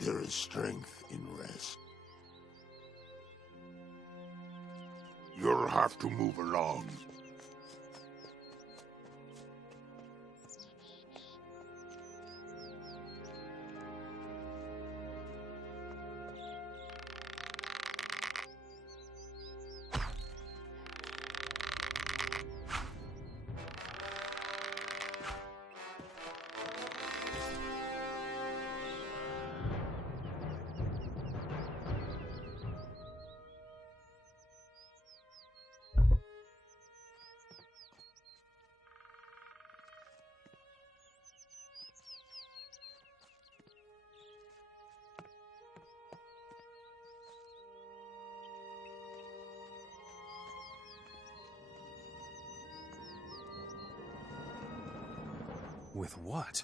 There is strength in rest. You'll have to move along. With what?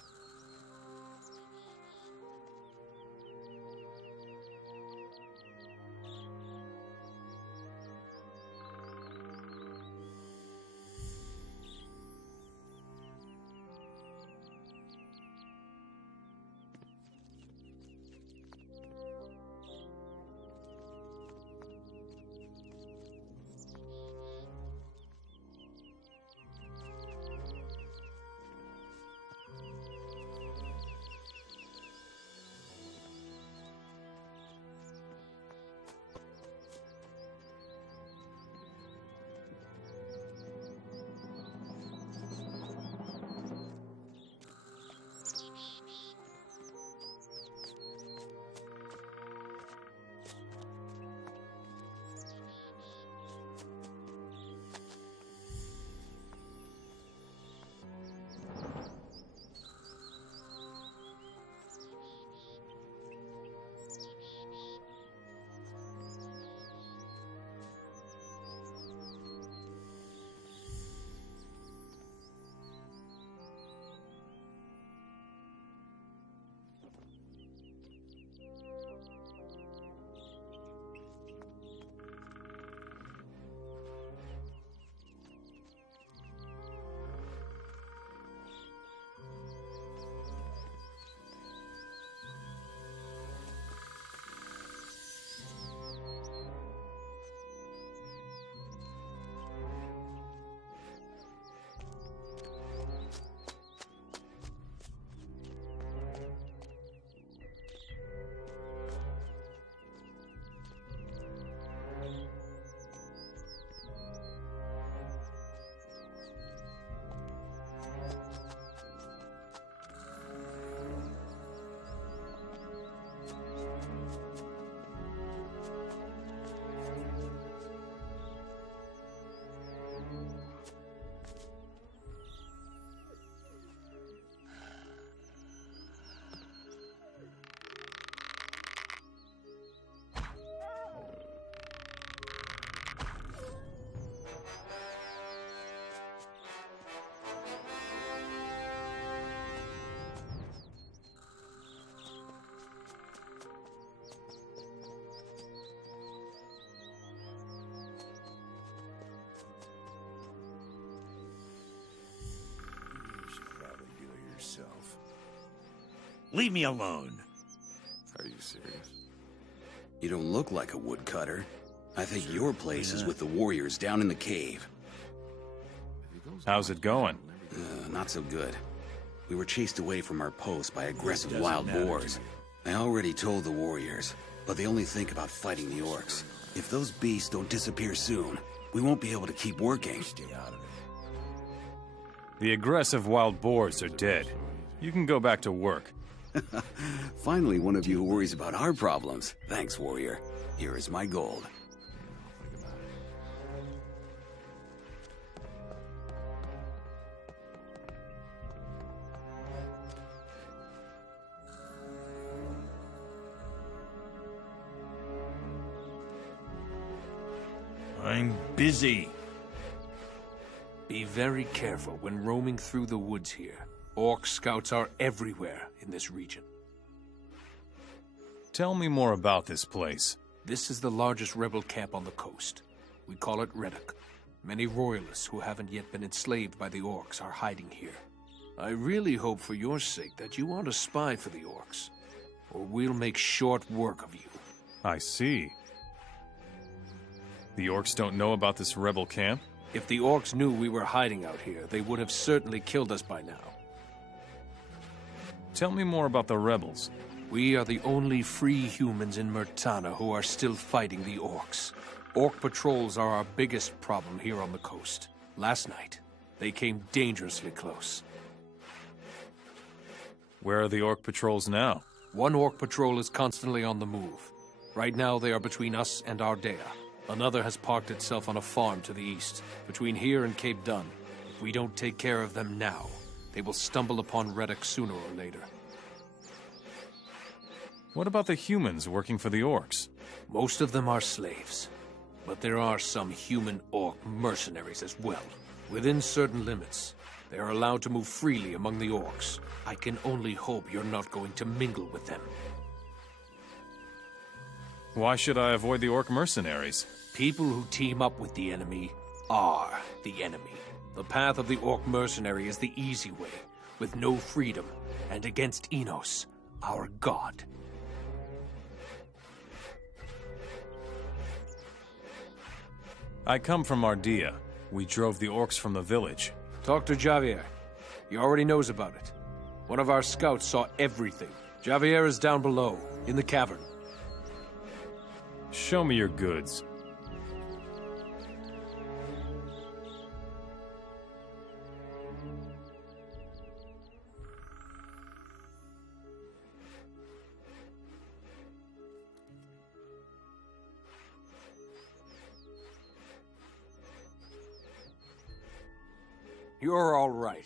Leave me alone. Are you serious? You don't look like a woodcutter. I think your place is with the warriors down in the cave. How's it going? Not so good. We were chased away from our post by aggressive wild boars. I already told the warriors, but they only think about fighting the orcs. If those beasts don't disappear soon, we won't be able to keep working. The aggressive wild boars are dead. You can go back to work. Finally, one of you who worries about our problems. Thanks, warrior. Here is my gold. I'm busy. Be very careful when roaming through the woods here. Orc scouts are everywhere in this region. Tell me more about this place. This is the largest rebel camp on the coast. We call it Reddock. Many royalists who haven't yet been enslaved by the orcs are hiding here. I really hope for your sake that you aren't a spy for the orcs. or we'll make short work of you. I see. The orcs don't know about this rebel camp? If the orcs knew we were hiding out here, they would have certainly killed us by now. Tell me more about the rebels. We are the only free humans in Murtana who are still fighting the orcs. Orc patrols are our biggest problem here on the coast. Last night, they came dangerously close. Where are the orc patrols now? One orc patrol is constantly on the move. Right now, they are between us and Ardea. Another has parked itself on a farm to the east, between here and Cape Dun. If we don't take care of them now, they will stumble upon Reddock sooner or later. What about the humans working for the orcs? Most of them are slaves, but there are some human-orc mercenaries as well. Within certain limits, they are allowed to move freely among the orcs. I can only hope you're not going to mingle with them. Why should I avoid the orc mercenaries? People who team up with the enemy are the enemy. The path of the orc mercenary is the easy way, with no freedom, and against Enos, our god. I come from Ardea. We drove the orcs from the village. Talk to Javier. He already knows about it. One of our scouts saw everything. Javier is down below, in the cavern. Show me your goods. You're all right.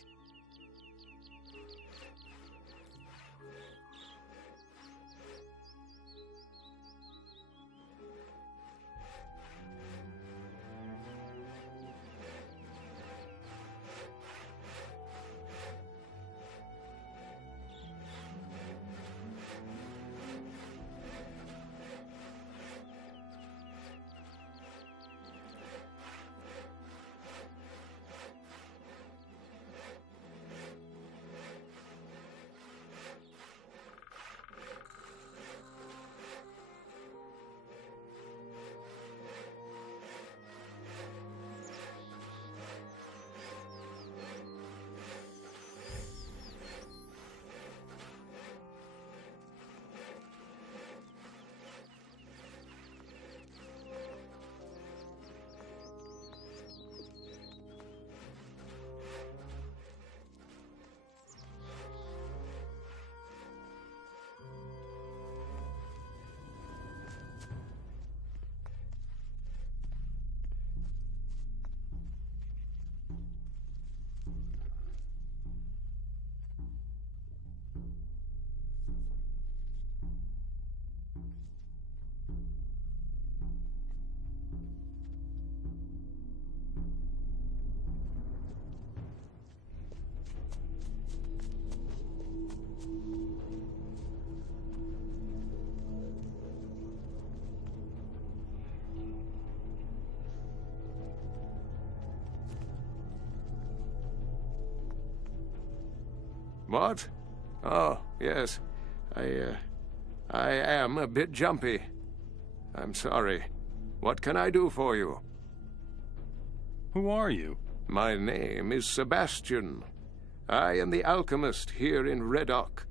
What? Oh, yes. I am a bit jumpy. I'm sorry. What can I do for you? Who are you? My name is Sebastian. I am the alchemist here in Reddock.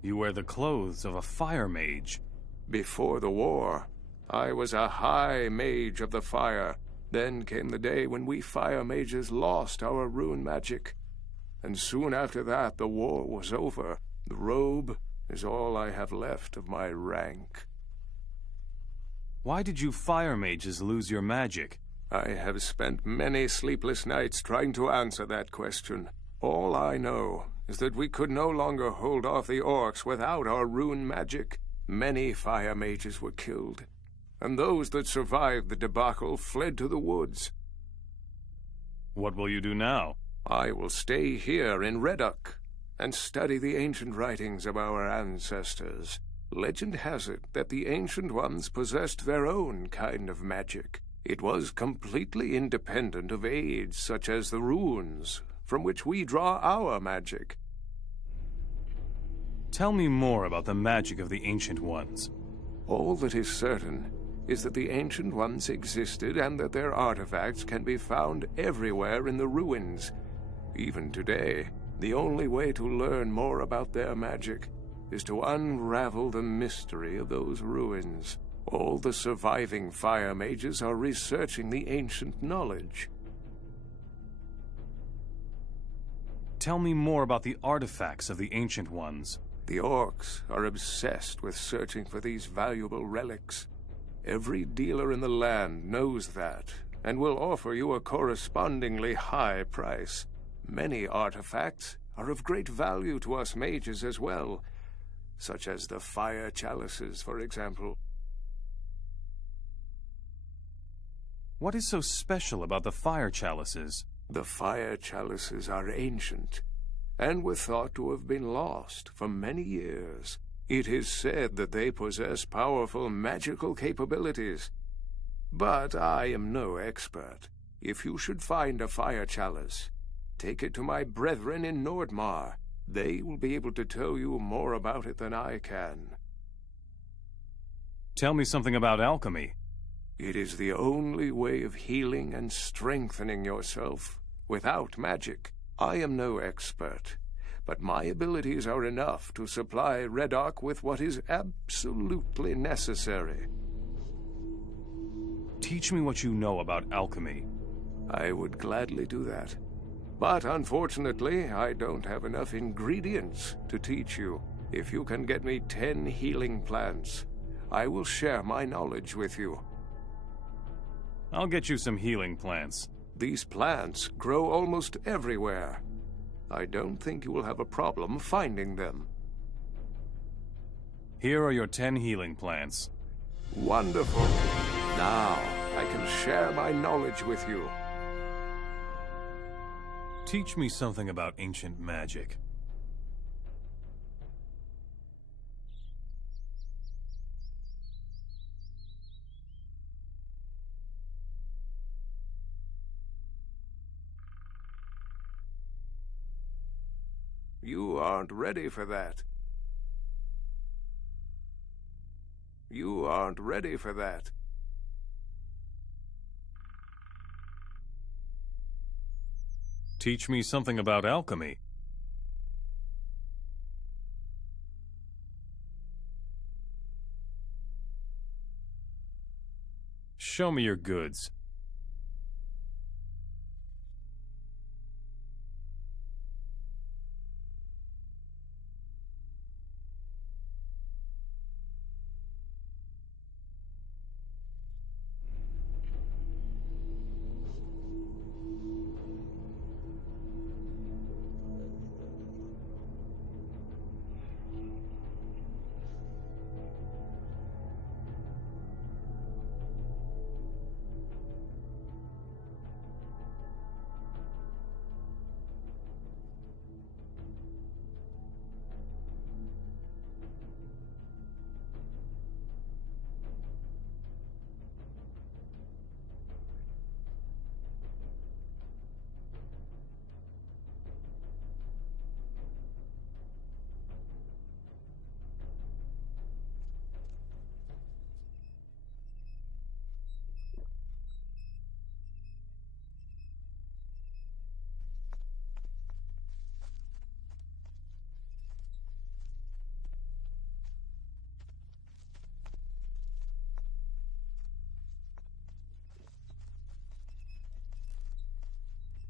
You wear the clothes of a fire mage. Before the war, I was a high mage of the fire. Then came the day when we fire mages lost our rune magic. And soon after that, the war was over. The robe is all I have left of my rank. Why did you fire mages lose your magic? I have spent many sleepless nights trying to answer that question. All I know is that we could no longer hold off the orcs without our rune magic. Many fire mages were killed, and those that survived the debacle fled to the woods. What will you do now? I will stay here in Reddock and study the ancient writings of our ancestors. Legend has it that the Ancient Ones possessed their own kind of magic. It was completely independent of aids such as the runes, from which we draw our magic. Tell me more about the magic of the Ancient Ones. All that is certain is that the Ancient Ones existed and that their artifacts can be found everywhere in the ruins. Even today, the only way to learn more about their magic is to unravel the mystery of those ruins. All the surviving fire mages are researching the ancient knowledge. Tell me more about the artifacts of the Ancient Ones. The orcs are obsessed with searching for these valuable relics. Every dealer in the land knows that, and will offer you a correspondingly high price. Many artifacts are of great value to us mages as well, such as the fire chalices, for example. What is so special about the fire chalices? The fire chalices are ancient, and were thought to have been lost for many years. It is said that they possess powerful magical capabilities. But I am no expert. If you should find a fire chalice, take it to my brethren in Nordmar. They will be able to tell you more about it than I can. Tell me something about alchemy. It is the only way of healing and strengthening yourself without magic. I am no expert, but my abilities are enough to supply Reddock with what is absolutely necessary. Teach me what you know about alchemy. I would gladly do that. But unfortunately, I don't have enough ingredients to teach you. If you can get me 10 healing plants, I will share my knowledge with you. I'll get you some healing plants. These plants grow almost everywhere. I don't think you will have a problem finding them. Here are your 10 healing plants. Wonderful. Now, I can share my knowledge with you. Teach me something about ancient magic. You aren't ready for that. You aren't ready for that. Teach me something about alchemy. Show me your goods.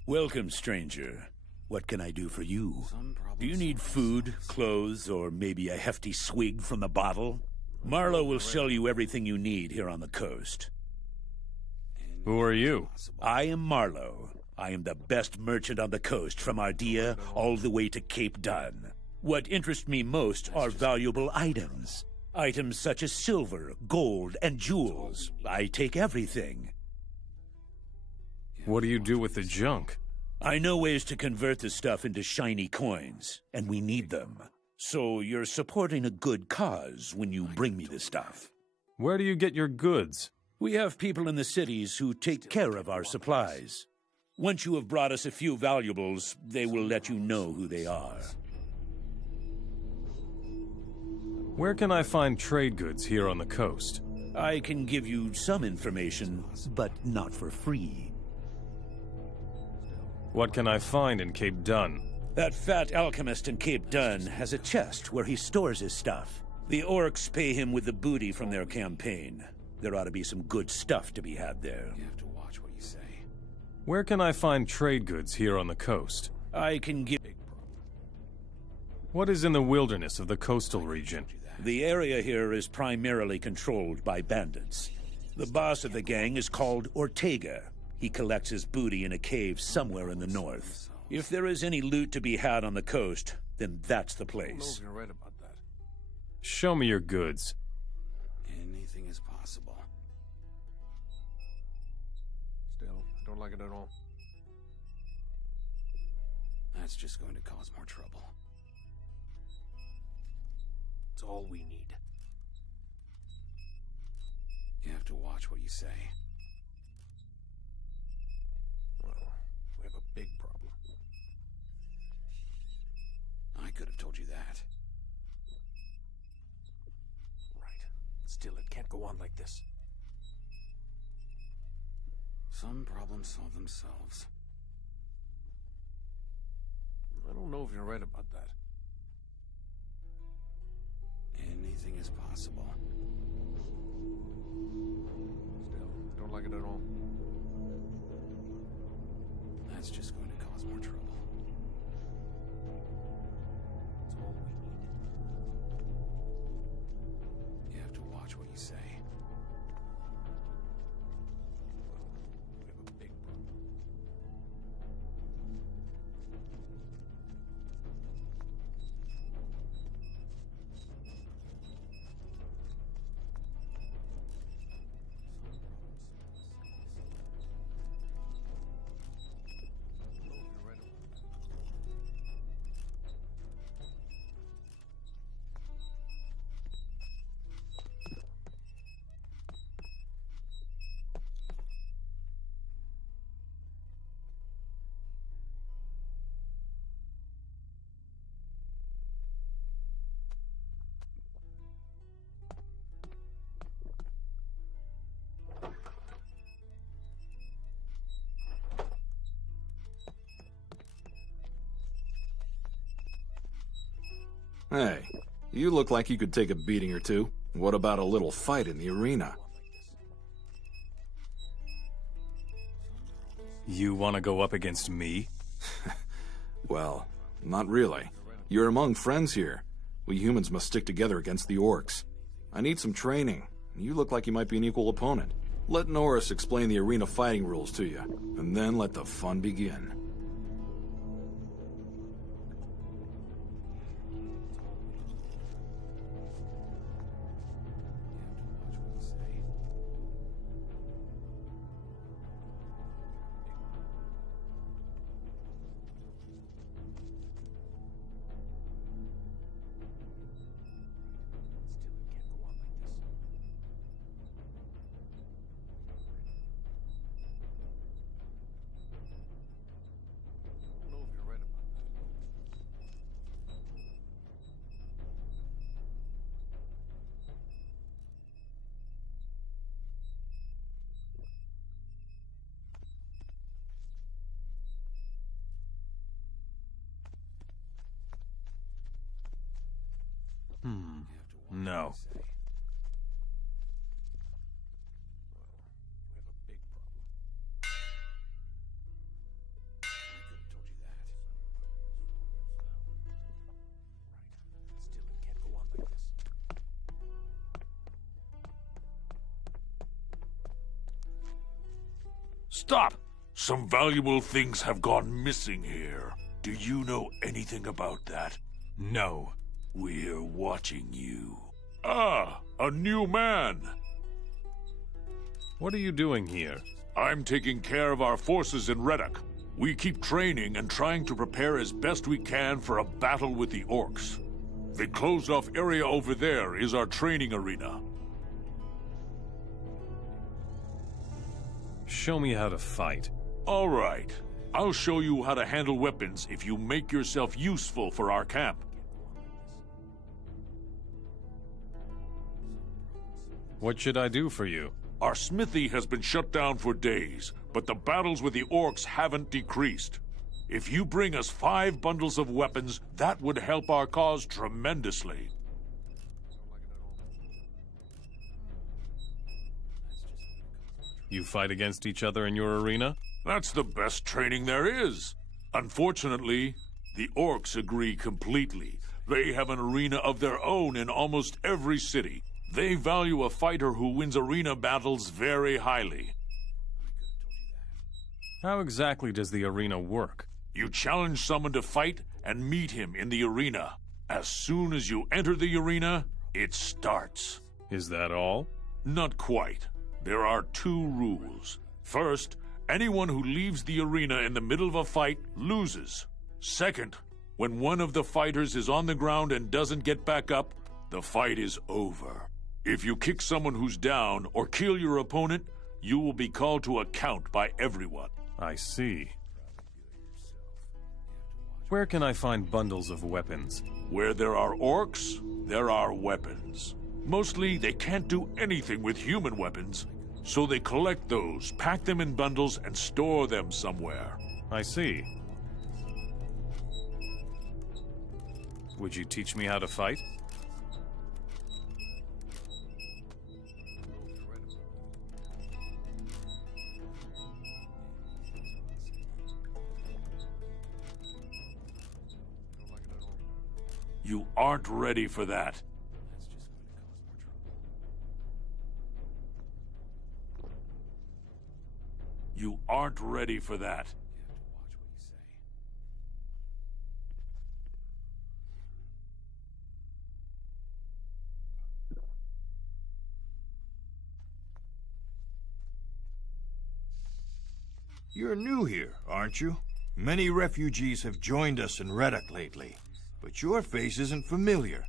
Welcome, stranger. What can I do for you? Do you need food, clothes, or maybe a hefty swig from the bottle? Marlowe will sell you everything you need here on the coast. Who are you? I am Marlowe. I am the best merchant on the coast, from Ardea all the way to Cape Dun. What interests me most are valuable items. Items such as silver, gold, and jewels. I take everything. What do you do with the junk? I know ways to convert the stuff into shiny coins, and we need them. So you're supporting a good cause when you bring me the stuff. Where do you get your goods? We have people in the cities who take care of our supplies. Once you have brought us a few valuables, they will let you know who they are. Where can I find trade goods here on the coast? I can give you some information, but not for free. What can I find in Cape Dun? That fat alchemist in Cape Dun has a chest where he stores his stuff. The orcs pay him with the booty from their campaign. There ought to be some good stuff to be had there. You have to watch what you say. Where can I find trade goods here on the coast? I can give... What is in the wilderness of the coastal region? The area here is primarily controlled by bandits. The boss of the gang is called Ortega. He collects his booty in a cave somewhere in the north. If there is any loot to be had on the coast, then that's the I don't know place. if you're right about that. Show me your goods. Anything is possible. Still, I don't like it at all. That's just going to cause more trouble. It's all we need. You have to watch what you say. Well, we have a big problem. I could have told you that. Right. Still, it can't go on like this. Some problems solve themselves. I don't know if you're right about that. Anything is possible. Still, I don't like it at all. That's just going to cause more trouble. It's all we need. You have to watch what you say. We have a big problem. Hey, you look like you could take a beating or two. What about a little fight in the arena? You want to go up against me? Well, not really. You're among friends here. We humans must stick together against the orcs. I need some training. You look like you might be an equal opponent. Let Norris explain the arena fighting rules to you, and then let the fun begin. No. Stop! Some valuable things have gone missing here. Do you know anything about that? No. We're watching you. Ah, a new man! What are you doing here? I'm taking care of our forces in Reddock. We keep training and trying to prepare as best we can for a battle with the orcs. The closed-off area over there is our training arena. Show me how to fight. All right. I'll show you how to handle weapons if you make yourself useful for our camp. What should I do for you? Our smithy has been shut down for days, but the battles with the orcs haven't decreased. If you bring us 5 bundles of weapons, that would help our cause tremendously. You fight against each other in your arena? That's the best training there is. Unfortunately, the orcs agree completely. They have an arena of their own in almost every city. They value a fighter who wins arena battles very highly. How exactly does the arena work? You challenge someone to fight and meet him in the arena. As soon as you enter the arena, it starts. Is that all? Not quite. There are 2 rules. First, anyone who leaves the arena in the middle of a fight loses. Second, when one of the fighters is on the ground and doesn't get back up, the fight is over. If you kick someone who's down or kill your opponent, you will be called to account by everyone. I see. Where can I find bundles of weapons? Where there are orcs, there are weapons. Mostly, they can't do anything with human weapons, so they collect those, pack them in bundles, and store them somewhere. I see. Would you teach me how to fight? You aren't ready for that. You aren't ready for that. You're new here, aren't you? Many refugees have joined us in Reddock lately, but your face isn't familiar.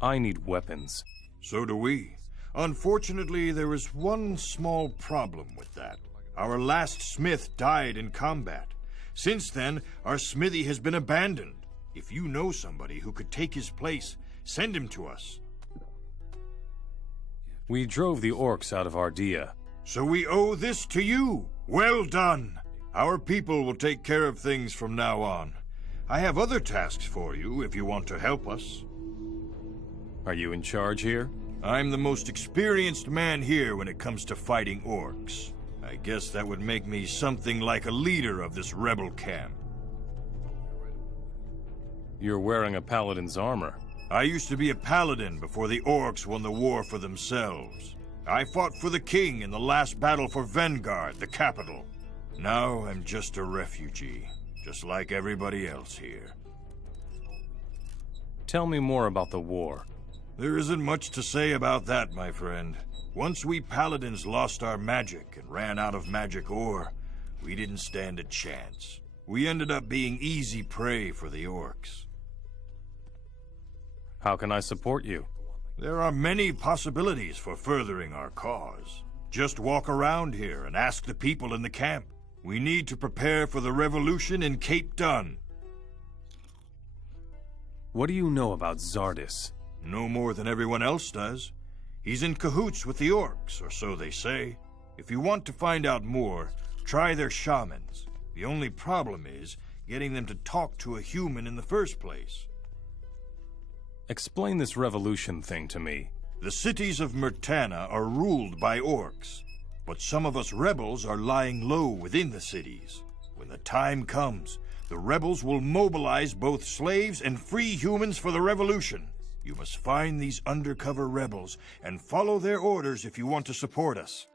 I need weapons. So do we. Unfortunately, there is one small problem with that. Our last smith died in combat. Since then, our smithy has been abandoned. If you know somebody who could take his place, send him to us. We drove the orcs out of Ardea. So we owe this to you. Well done. Our people will take care of things from now on. I have other tasks for you if you want to help us. Are you in charge here? I'm the most experienced man here when it comes to fighting orcs. I guess that would make me something like a leader of this rebel camp. You're wearing a paladin's armor. I used to be a paladin before the orcs won the war for themselves. I fought for the king in the last battle for Vanguard, the capital. Now I'm just a refugee, just like everybody else here. Tell me more about the war. There isn't much to say about that, my friend. Once we paladins lost our magic and ran out of magic ore, we didn't stand a chance. We ended up being easy prey for the orcs. How can I support you? There are many possibilities for furthering our cause. Just walk around here and ask the people in the camp. We need to prepare for the revolution in Cape Dun. What do you know about Zardis? No more than everyone else does. He's in cahoots with the orcs, or so they say. If you want to find out more, try their shamans. The only problem is getting them to talk to a human in the first place. Explain this revolution thing to me. The cities of Myrtana are ruled by orcs, but some of us rebels are lying low within the cities. When the time comes, the rebels will mobilize both slaves and free humans for the revolution. You must find these undercover rebels and follow their orders if you want to support us.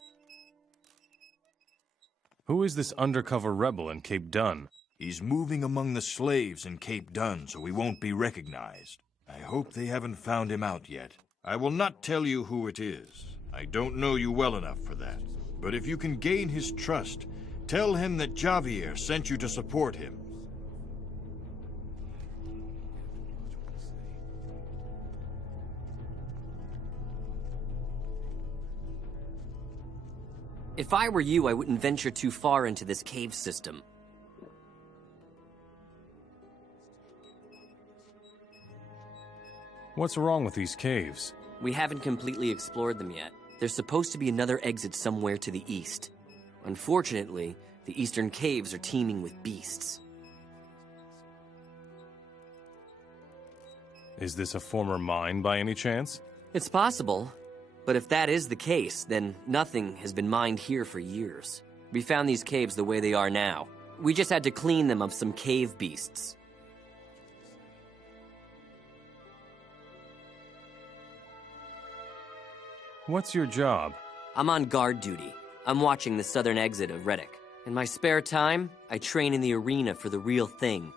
Who is this undercover rebel in Cape Dun? He's moving among the slaves in Cape Dun, so he won't be recognized. I hope they haven't found him out yet. I will not tell you who it is. I don't know you well enough for that. But if you can gain his trust, tell him that Javier sent you to support him. If I were you, I wouldn't venture too far into this cave system. What's wrong with these caves? We haven't completely explored them yet. There's supposed to be another exit somewhere to the east. Unfortunately, the eastern caves are teeming with beasts. Is this a former mine by any chance? It's possible, but if that is the case, then nothing has been mined here for years. We found these caves the way they are now. We just had to clean them of some cave beasts. What's your job? I'm on guard duty. I'm watching the southern exit of Reddock. In my spare time, I train in the arena for the real thing.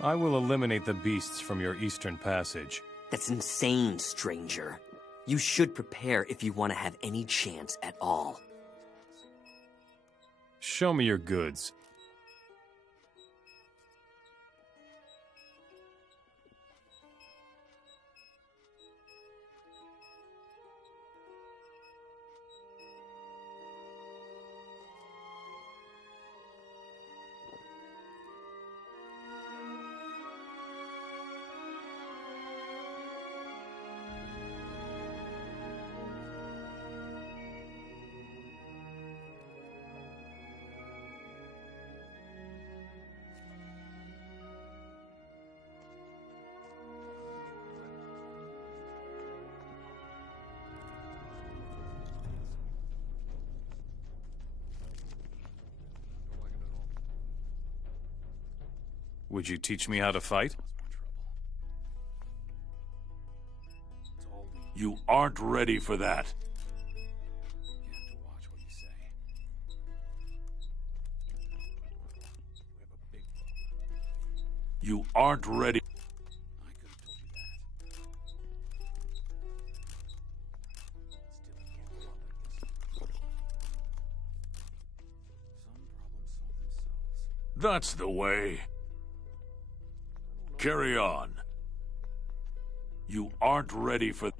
I will eliminate the beasts from your eastern passage. That's insane, stranger. You should prepare if you want to have any chance at all. Show me your goods. Would you teach me how to fight? You aren't ready for that. You aren't ready. That's the way. Carry on. You aren't ready for...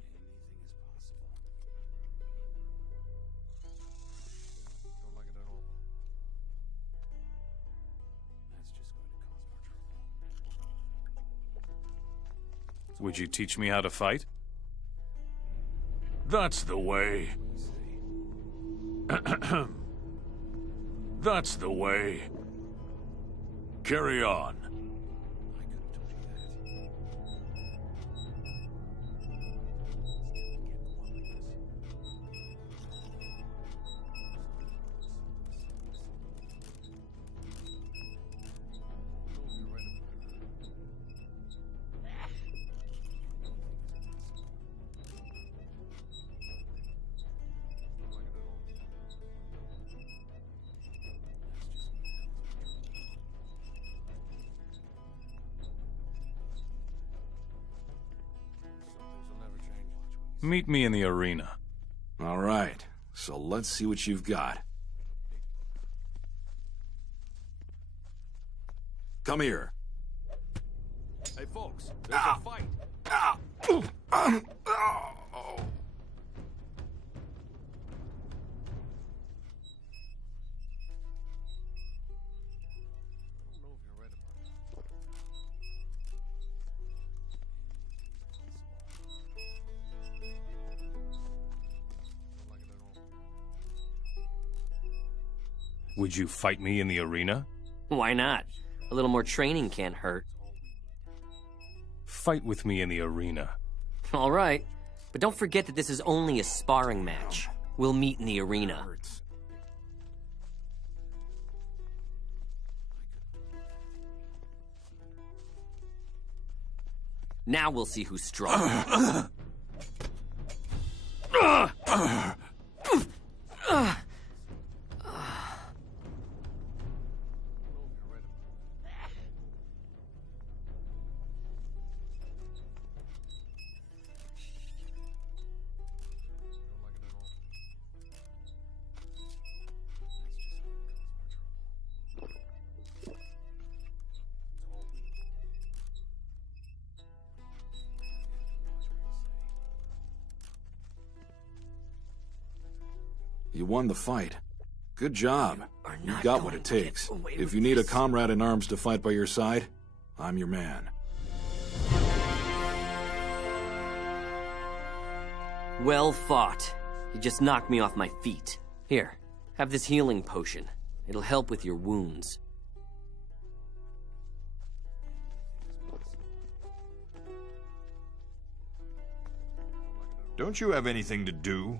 Would you teach me how to fight? That's the way. That's the way. Carry on. Meet me in the arena. All right, so let's see what you've got. Come here. Hey, folks, there's a fight. Would you fight me in the arena? Why not? A little more training can't hurt. Fight with me in the arena. All right, but don't forget that this is only a sparring match. We'll meet in the arena. Now we'll see who's strong. You won the fight. Good job. are You not got going what it to get takes. away If with you need a this. comrade in arms to fight by your side, I'm your man. Well fought. You just knocked me off my feet. Here, have this healing potion. It'll help with your wounds. Don't you have anything to do?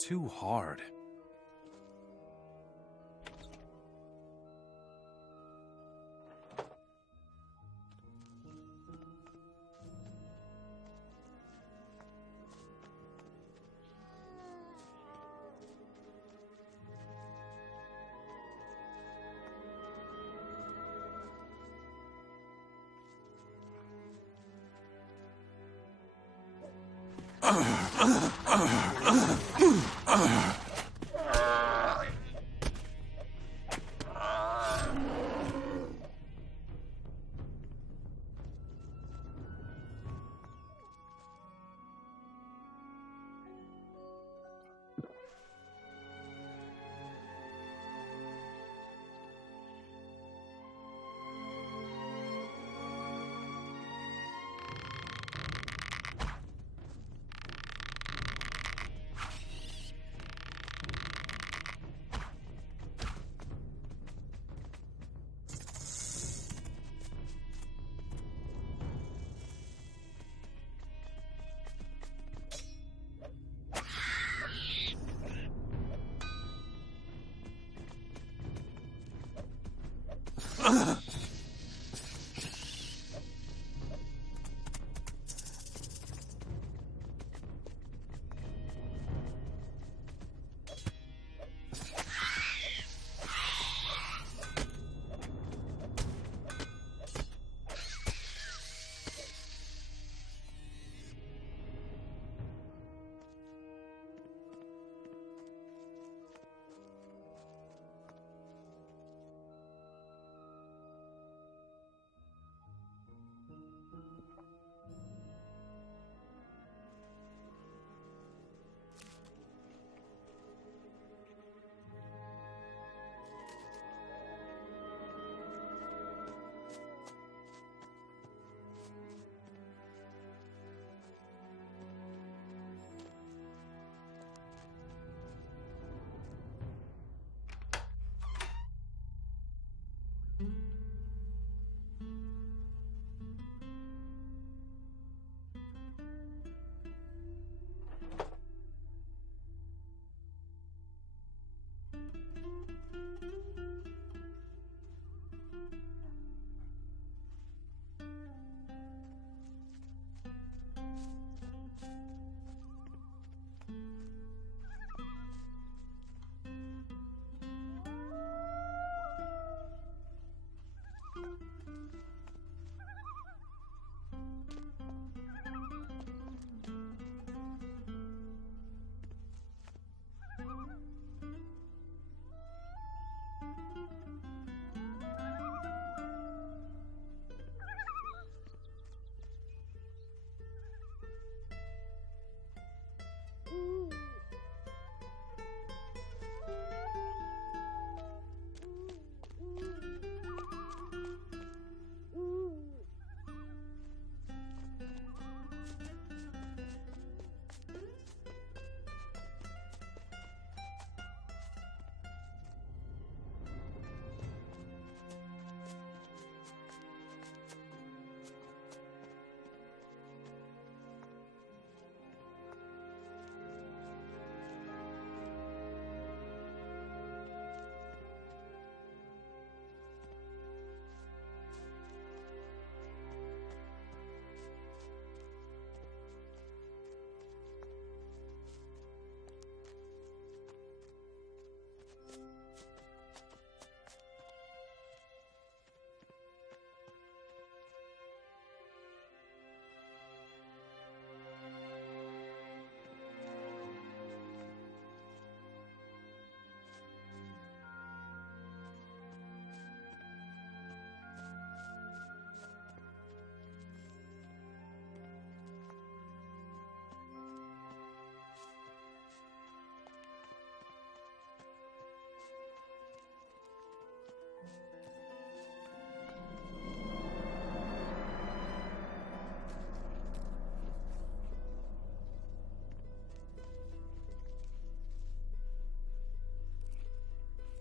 too hard.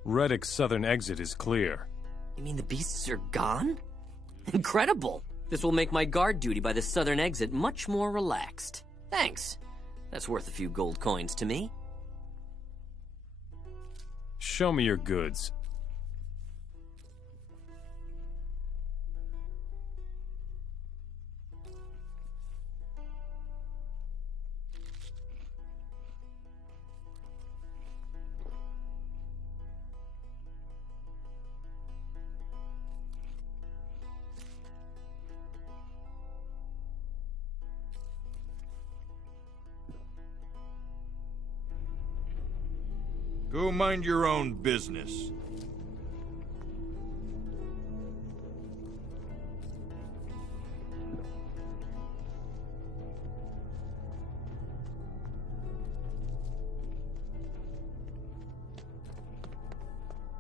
Reddock's southern exit is clear. You mean the beasts are gone? Incredible! This will make my guard duty by the southern exit much more relaxed. Thanks. That's worth a few gold coins to me. Show me your goods. Go mind your own business.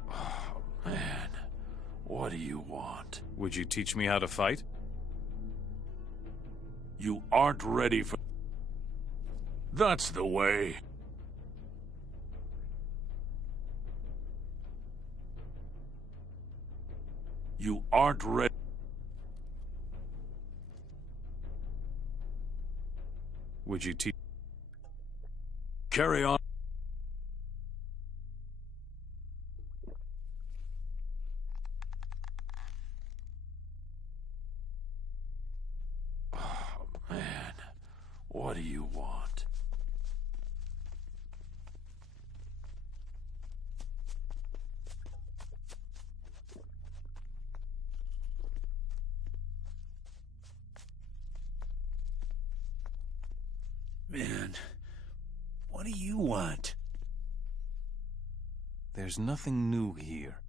Oh, man. What do you want? Would you teach me how to fight? You aren't ready for... That's the way. You aren't ready. Would you teach... Carry on. Oh, man. What do you want? Man, what do you want? There's nothing new here.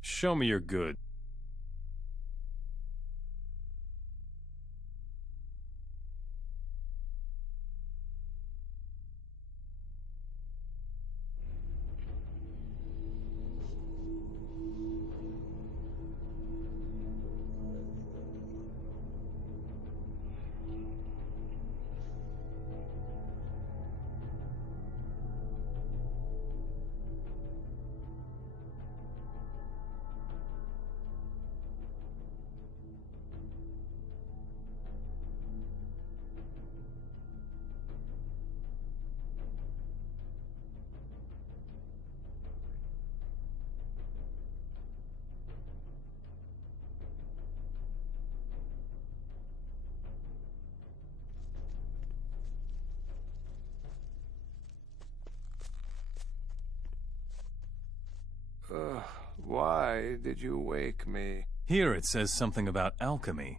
Show me your goods. Why did you wake me? Here it says something about alchemy.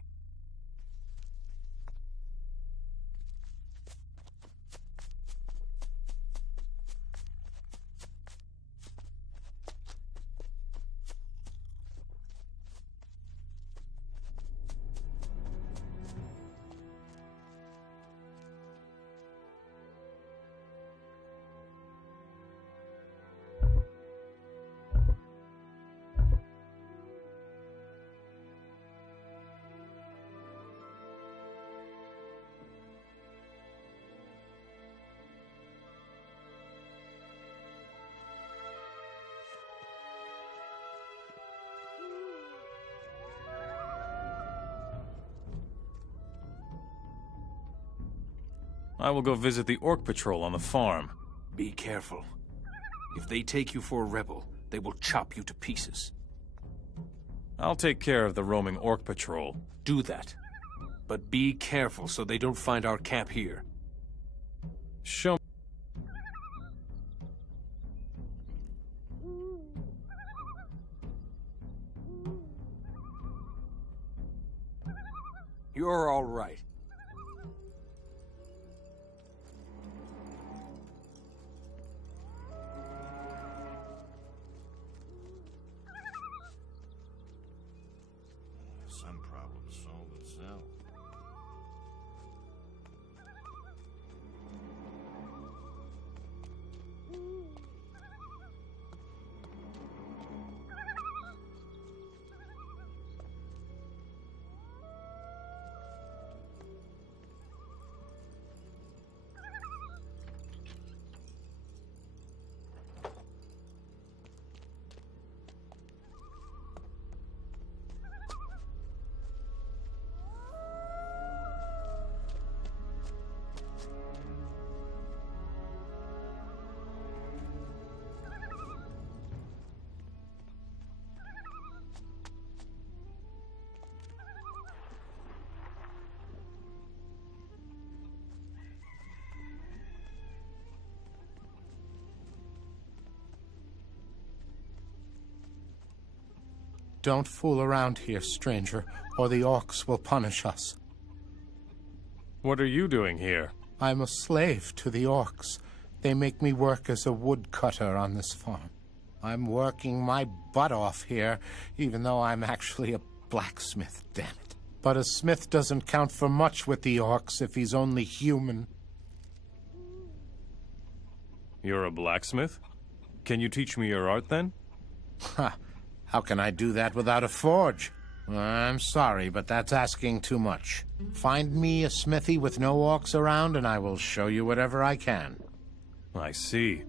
I will go visit the Orc Patrol on the farm. Be careful. If they take you for a rebel, they will chop you to pieces. I'll take care of the roaming Orc Patrol. Do that. But be careful so they don't find our camp here. Show me. You're all right. Some problems solve itself. Don't fool around here, stranger, or the orcs will punish us. What are you doing here? I'm a slave to the orcs. They make me work as a woodcutter on this farm. I'm working my butt off here, even though I'm actually a blacksmith, damn it. But a smith doesn't count for much with the orcs if he's only human. You're a blacksmith? Can you teach me your art, then? Ha! How can I do that without a forge? I'm sorry, but that's asking too much. Find me a smithy with no orcs around, and I will show you whatever I can. I see.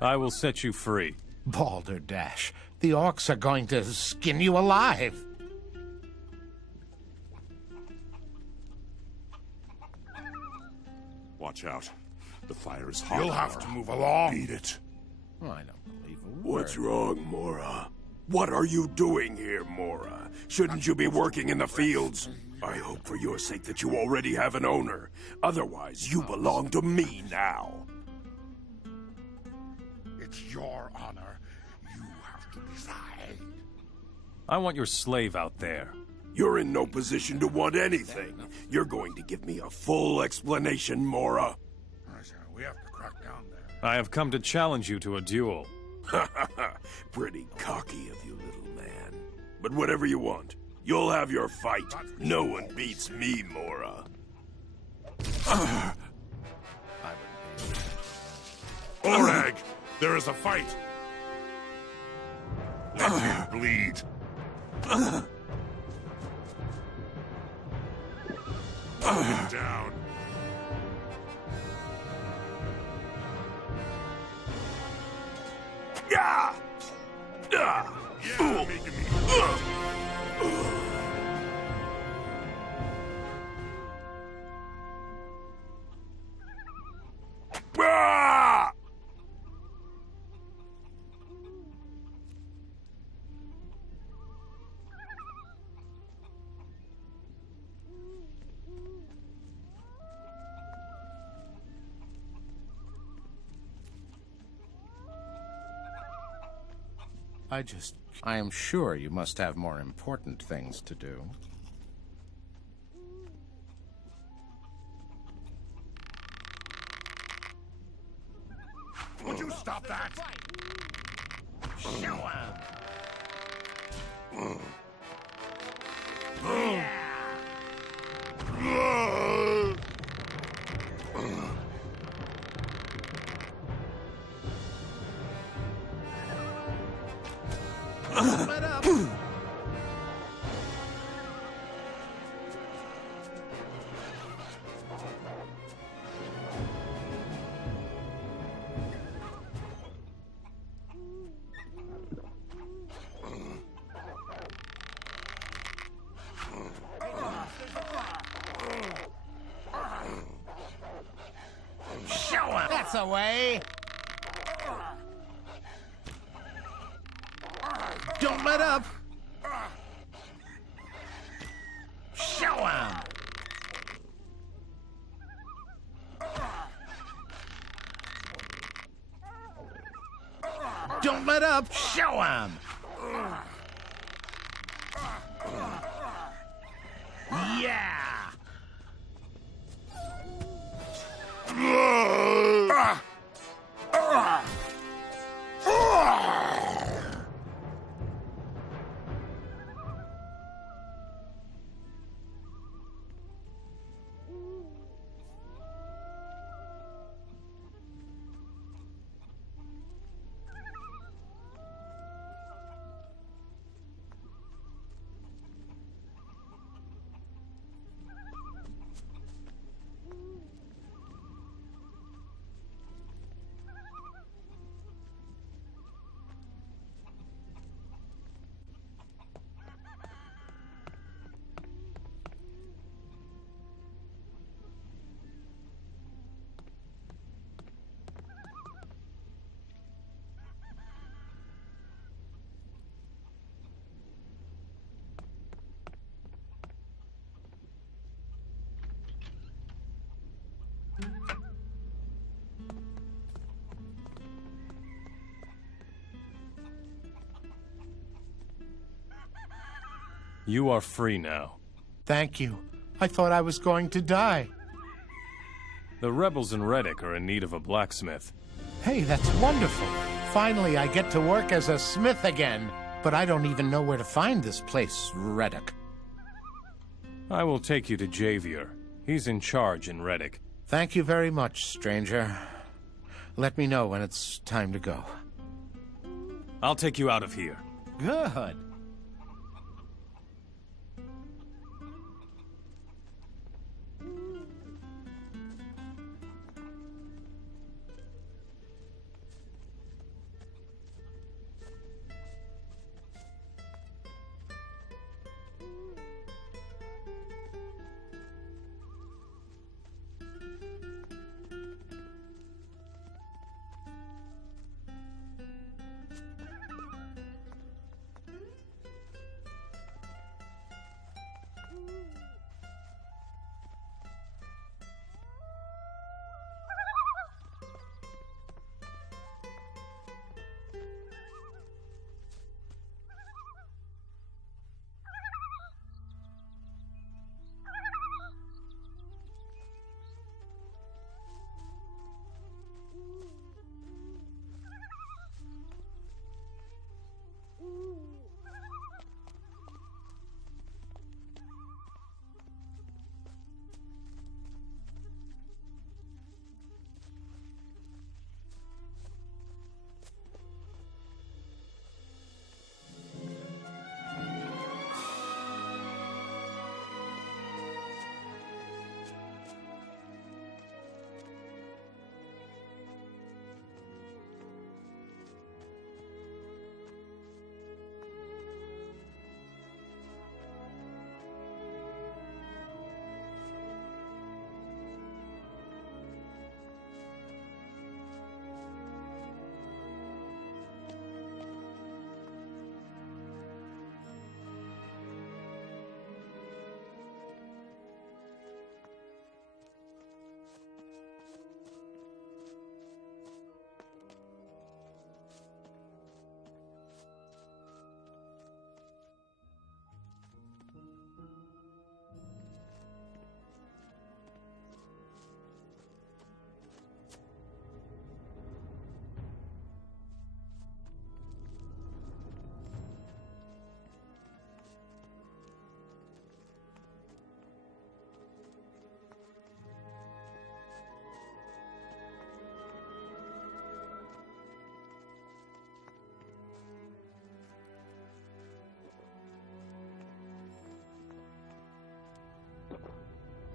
I will set you free. Balderdash, the orcs are going to skin you alive. Watch out. The fire is hot. You'll have to move along. Beat it. I don't believe a word. What's wrong, Mora? What are you doing here, Mora? Shouldn't you be working in the fields? I hope for your sake that you already have an owner. Otherwise, you belong to me now. It's your honor. You have to decide. I want your slave out there. You're in no position to want anything. You're going to give me a full explanation, Mora. We have to crack down there. I have come to challenge you to a duel. Pretty cocky of you, little man. But whatever you want, you'll have your fight. No one beats me, Mora. Orag, there is a fight. Let him bleed. Put him down. Yeah! Yeah, making me. Ah! I am sure you must have more important things to do. Would you stop that? Show him! Let up! Show him! That's the way! Don't let up! Show him! Don't let up! Show him! Yeah! You are free now. Thank you. I thought I was going to die. The rebels in Reddock are in need of a blacksmith. Hey, that's wonderful. Finally, I get to work as a smith again. But I don't even know where to find this place, Reddock. I will take you to Javier. He's in charge in Reddock. Thank you very much, stranger. Let me know when it's time to go. I'll take you out of here. Good.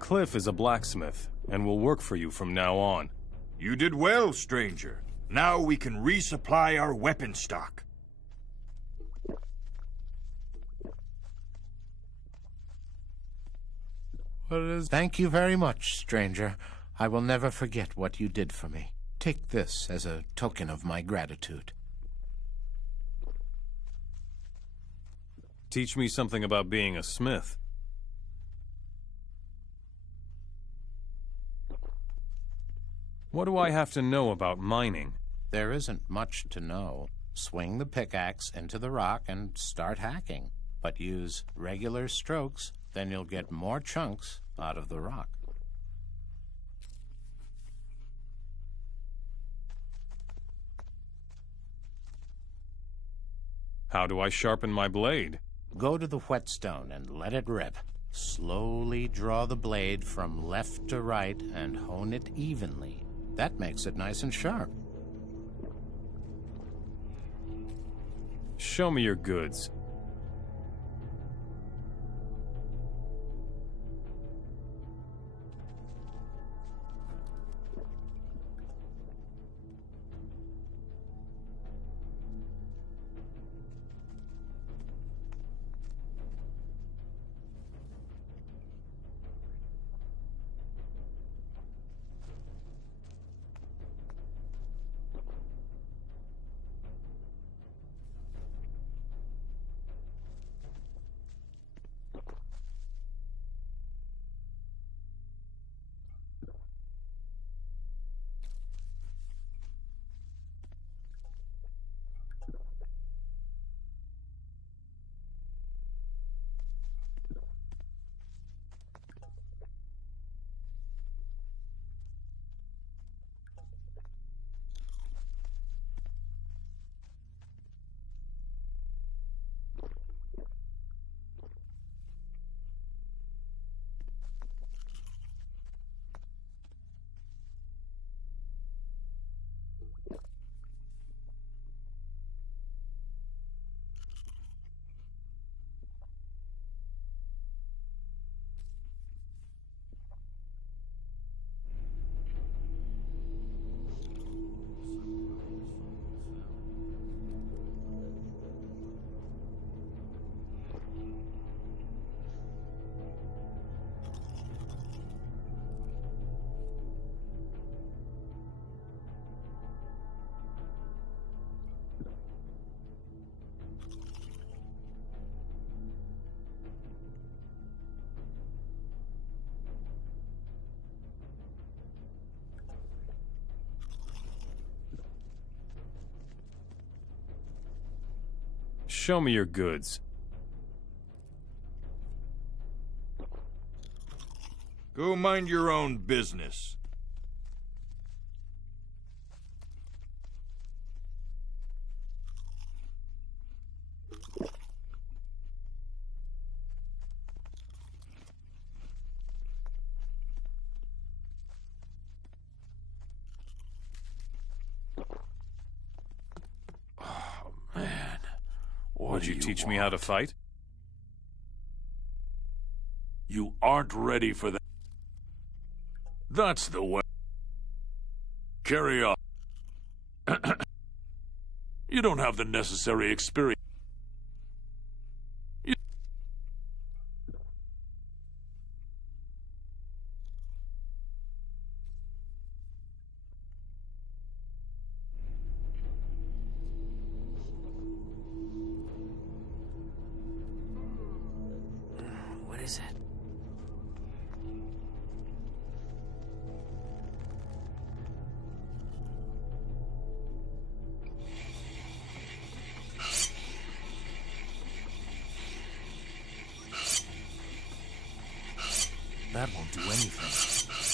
Cliff is a blacksmith, and will work for you from now on. You did well, stranger. Now we can resupply our weapon stock. Thank you very much, stranger. I will never forget what you did for me. Take this as a token of my gratitude. Teach me something about being a smith. What do I have to know about mining? There isn't much to know. Swing the pickaxe into the rock and start hacking. But use regular strokes, then you'll get more chunks out of the rock. How do I sharpen my blade? Go to the whetstone and let it rip. Slowly draw the blade from left to right and hone it evenly. That makes it nice and sharp. Show me your goods. Show me your goods. Go mind your own business. Would you teach me how to fight? You aren't ready for that. That's the way. Carry on. You don't have the necessary experience. What is it? That won't do anything.